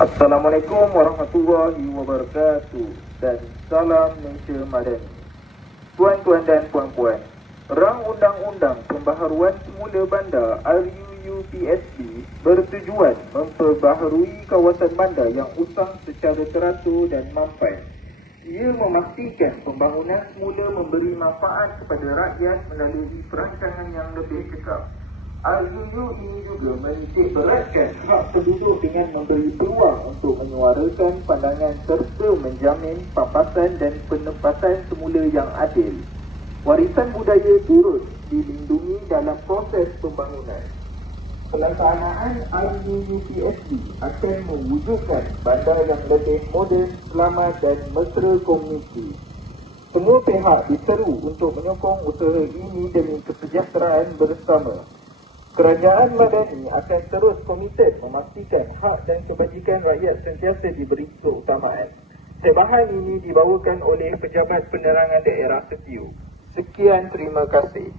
Assalamualaikum warahmatullahi wabarakatuh dan salam Malaysia Madani. Tuan-tuan dan puan-puan, Rang Undang-Undang Pembaharuan Semula Bandar RUUPSB bertujuan memperbaharui kawasan bandar yang usang secara teratur dan mampan. Ia memastikan pembangunan semula memberi manfaat kepada rakyat melalui perancangan yang lebih kekal. RUU ini juga menitik beratkan hak penduduk dengan memberi peluang untuk menyuarakan pandangan serta menjamin pampasan dan penempatan semula yang adil. Warisan budaya turut dilindungi dalam proses pembangunan. Pelaksanaan RUUPSB akan mewujudkan bandar yang lebih moden, selamat dan mesra komuniti. Semua pihak diseru untuk menyokong usaha ini demi kesejahteraan bersama. Kerajaan Madani akan terus komited memastikan hak dan kebajikan rakyat sentiasa diberi keutamaan. Sebahan ini dibawakan oleh Pejabat Penerangan Daerah Setiu. Sekian, terima kasih.